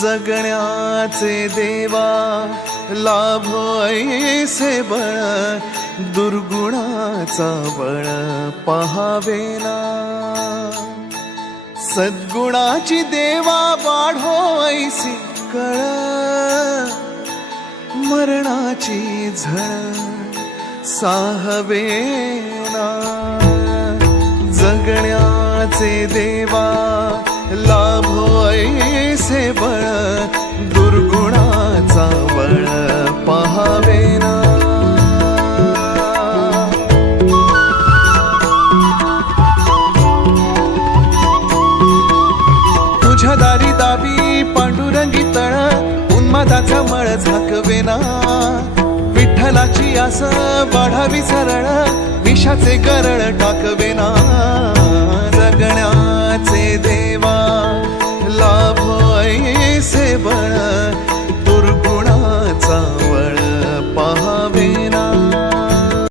जगण्याचे देवा लाभो ऐसे बळ, दुर्गुणाचा बळ पहावेना। सद्गुणाची देवा वाढो ऐसी कळ, मरणाची झळ साहवेना। जगण्याचे देवा लाभो ऐसे बळ, दुर्गुणाचा बळ पहावेना। तुझ्या दारी दावी पांडुरंगी तळ, उन्मादाचा मळ झाकवेना। विठ्ठलाची आस वाढावी सरळ, विषाचे करळ टाकवेना। जगण्याचे देवा लाभो ऐसे बळ,